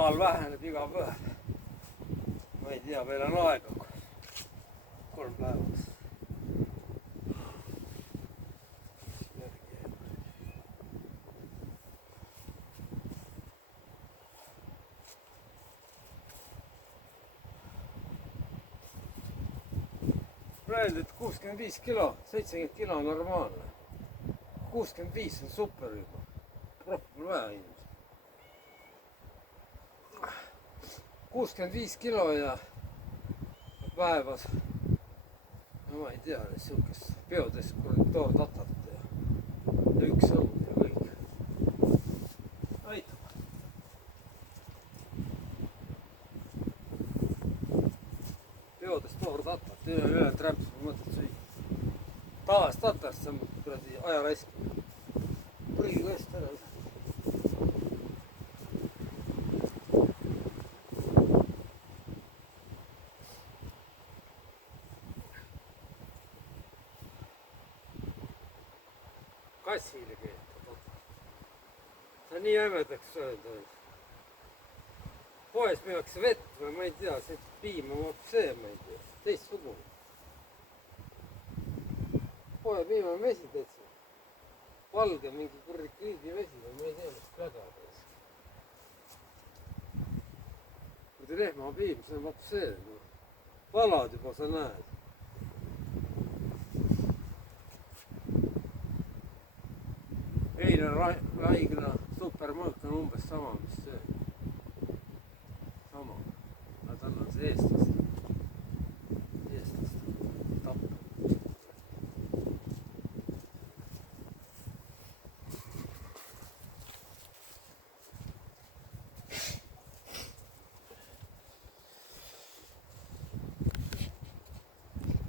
maal väheneb iga päev. Ma ei tea, veel on aega 3 päevas. Öeldi, et 65 kilo, 70 kilo on normaalne. 65 on super juba. Rohkem pole vaja inimesed. 65 kilo ja päevas. No ma ei tea, sihukest peodes toortatat ja üks õun ja kõik. Aitab. Peodes toortatat ja ülejäänud rämps pole mõtet süüa. Taas tatast on kuradi ajaraisk. Prügikast ära. Kassile keetab. See on nii ämedaks öelda. Poes müüakse vett või ma ei tea, see piima maab see, ma ei tea. Teistsugune. Poe piima on vesi täitsa. Valge mingi kuradi kriidivesi või ma ei tea, mis väga täis. Kui lehma piim, see on vaat see. Valad juba sa näed. Eile Raigla supermõõk on umbes sama, mis see. Sama. Aga tal on see eestlast.